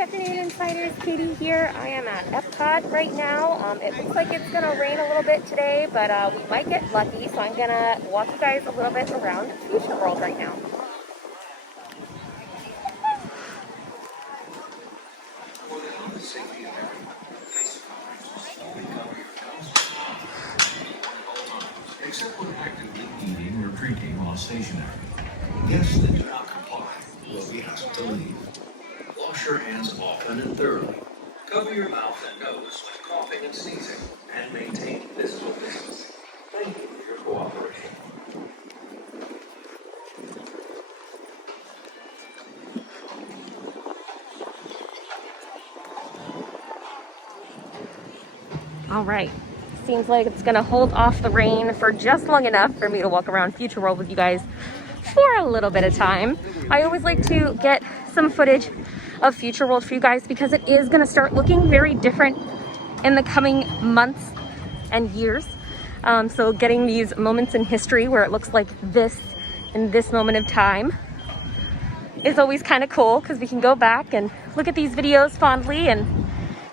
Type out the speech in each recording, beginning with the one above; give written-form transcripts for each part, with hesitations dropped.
afternoon, Insiders. Katie here. I am at Epcot right now. It looks like it's going to rain a little bit today, but we might get lucky, so I'm going to walk you guys a little bit around Future World right now. Except when actively eating or drinking while stationary. Guests that do not comply will be asked to leave. Wash your hands often and thoroughly. Cover your mouth and nose when coughing and sneezing, and maintain physical distance. Thank you for your cooperation. All right. Seems like it's gonna hold off the rain for just long enough for me to walk around Future World with you guys for a little bit of time. I always like to get some footage of Future World for you guys because it is gonna start looking very different in the coming months and years. So getting these moments in history where it looks like this in this moment of time is always kind of cool because we can go back and look at these videos fondly and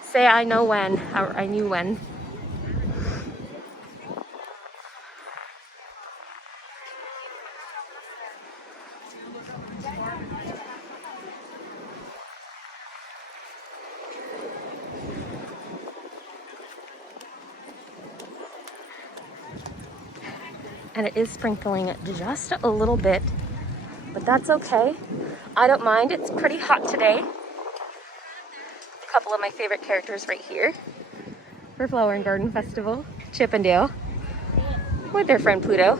say I know when, or I knew when. And it is sprinkling just a little bit, but that's okay. I don't mind. It's pretty hot today. A couple of my favorite characters right here for Flower and Garden Festival. Chip and Dale with their friend Pluto.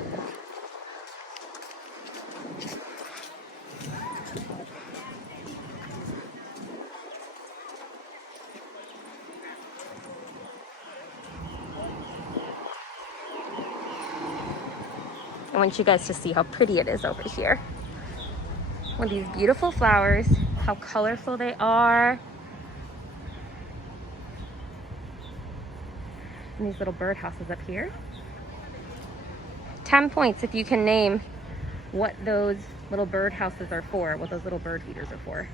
I want you guys to see how pretty it is over here. With these beautiful flowers, how colorful they are. And these little birdhouses up here. 10 points if you can name what those little birdhouses are for, what those little bird feeders are for.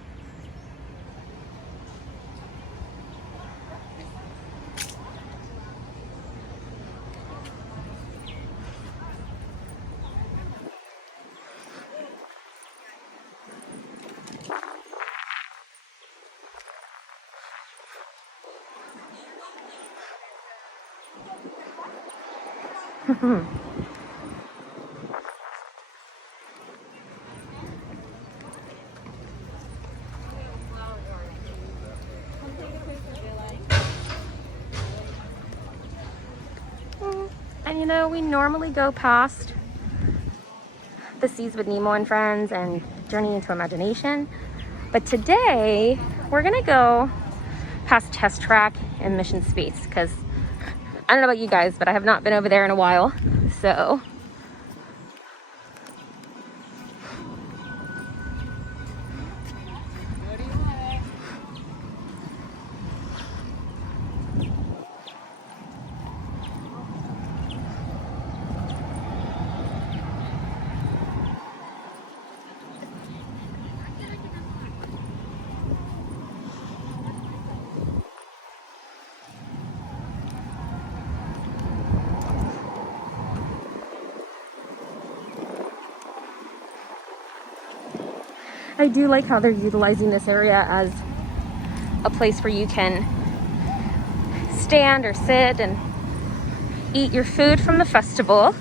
And you know, we normally go past the Seas with Nemo and Friends and Journey into Imagination, but today we're gonna go past Test Track and Mission Space because I don't know about you guys, but I have not been over there in a while, so. I do like how they're utilizing this area as a place where you can stand or sit and eat your food from the festival,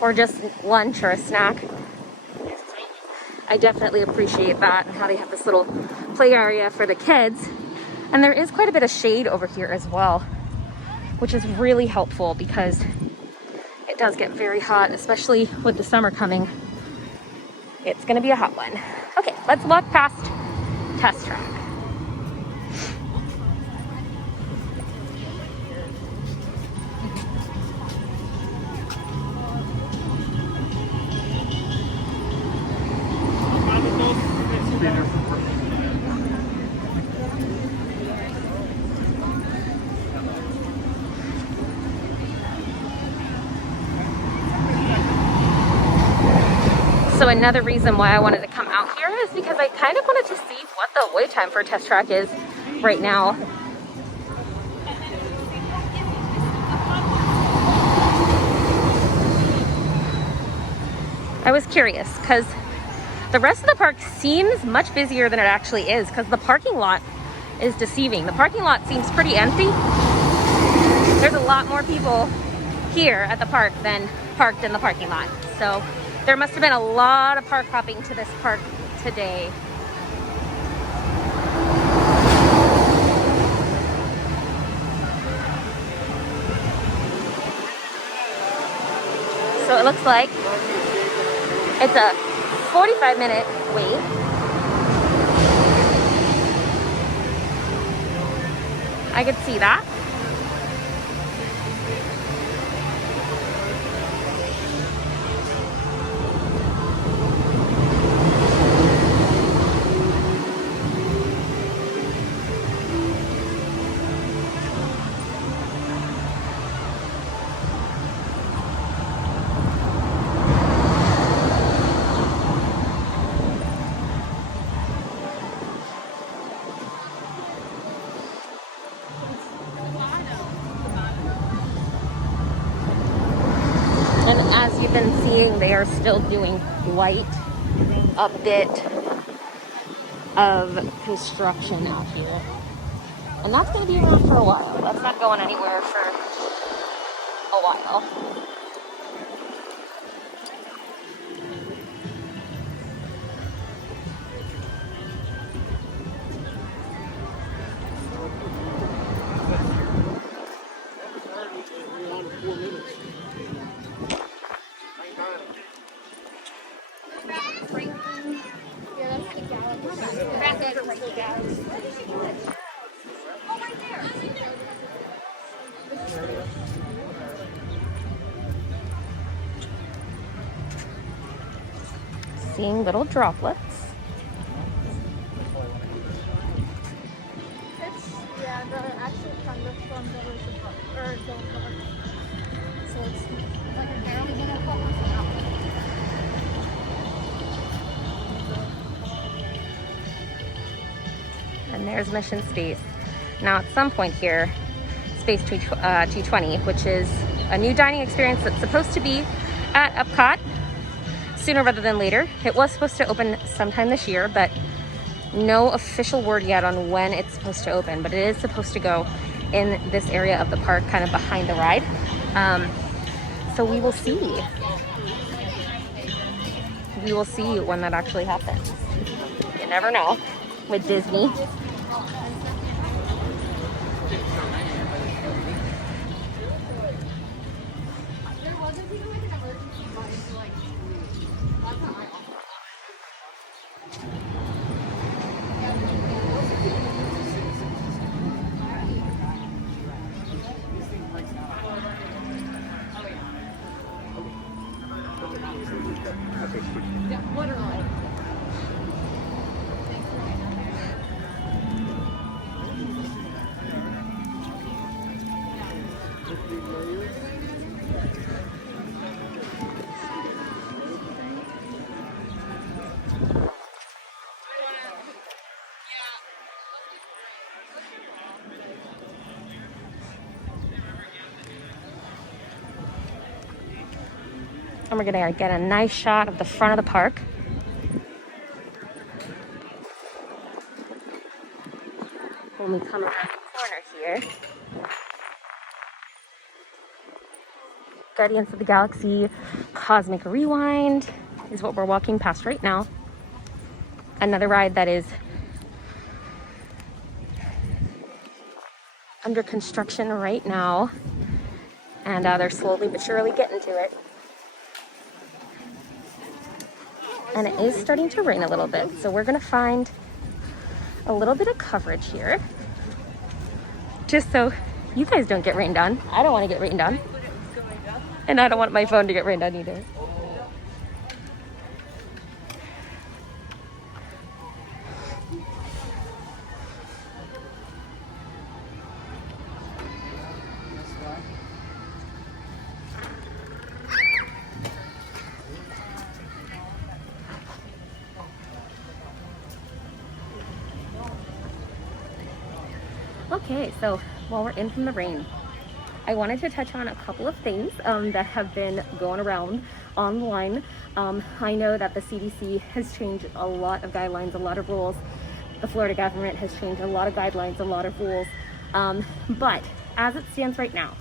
or just lunch or a snack. I definitely appreciate that, and how they have this little play area for the kids. And there is quite a bit of shade over here as well, which is really helpful because it does get very hot, especially with the summer coming. It's gonna be a hot one. Okay, let's walk past Test Track. So another reason why I wanted to come out here curious because I kind of wanted to see what the wait time for Test Track is right now. I was curious because the rest of the park seems much busier than it actually is because the parking lot is deceiving. The parking lot seems pretty empty. There's a lot more people here at the park than parked in the parking lot. So there must have been a lot of park hopping to this park today. So it looks like it's a 45-minute wait. I could see that. And as you've been seeing, they are still doing quite a bit of construction out here. And that's going to be around for a while. That's not going anywhere for a while. Seeing little droplets. Yeah, the actual thunderstorm that was so it's like a barely gonna fall And there's Mission Space. Now at some point here, Space 220, which is a new dining experience that's supposed to be at Epcot sooner rather than later. It was supposed to open sometime this year, but no official word yet on when it's supposed to open, but it is supposed to go in this area of the park, kind of behind the ride. So we will see. We will see when that actually happens. You never know with Disney. And we're gonna get a nice shot of the front of the park. When we come around the corner here, Guardians of the Galaxy Cosmic Rewind is what we're walking past right now. Another ride that is under construction right now, and they're slowly but surely getting to it. And it is starting to rain a little bit, so we're gonna find a little bit of coverage here, just so you guys don't get rained on. I don't want to get rained on, and I don't want my phone to get rained on either. Okay, so while we're in from the rain, I wanted to touch on a couple of things that have been going around online. I know that the CDC has changed a lot of guidelines, a lot of rules. The Florida government has changed a lot of guidelines, a lot of rules. But as it stands right now,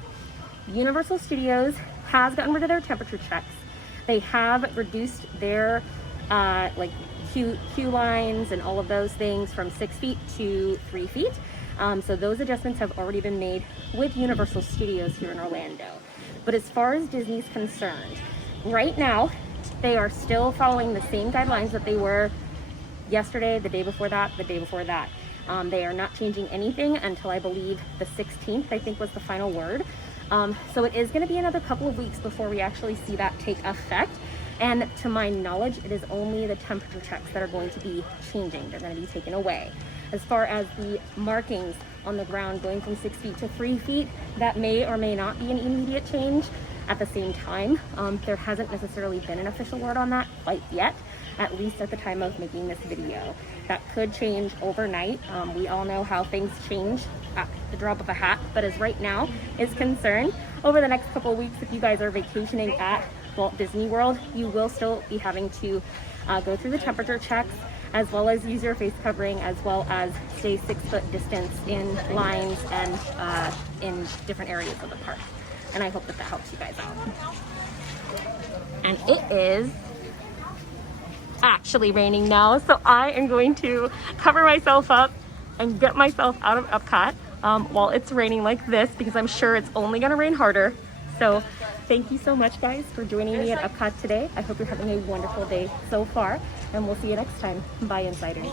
Universal Studios has gotten rid of their temperature checks. They have reduced their like queue lines and all of those things from 6 feet to 3 feet. So those adjustments have already been made with Universal Studios here in Orlando. But as far as Disney's concerned, right now, they are still following the same guidelines that they were yesterday, the day before that, the day before that. They are not changing anything until I believe the 16th, I think was the final word. So it is going to be another couple of weeks before we actually see that take effect. And to my knowledge, it is only the temperature checks that are going to be changing. They're going to be taken away. As far as the markings on the ground going from 6 feet to 3 feet, that may or may not be an immediate change. At the same time, there hasn't necessarily been an official word on that quite yet, at least at the time of making this video. That could change overnight. We all know how things change at the drop of a hat, but as right now is concerned, over the next couple of weeks, if you guys are vacationing at Walt Disney World, you will still be having to go through the temperature checks, as well as use your face covering, as well as stay 6 foot distance in lines and in different areas of the park. And I hope that that helps you guys out. And it is actually raining now, so I am going to cover myself up and get myself out of Epcot while it's raining like this, because I'm sure it's only going to rain harder. So thank you so much, guys, for joining me at Epcot today. I hope you're having a wonderful day so far, and we'll see you next time. Bye, Insiders.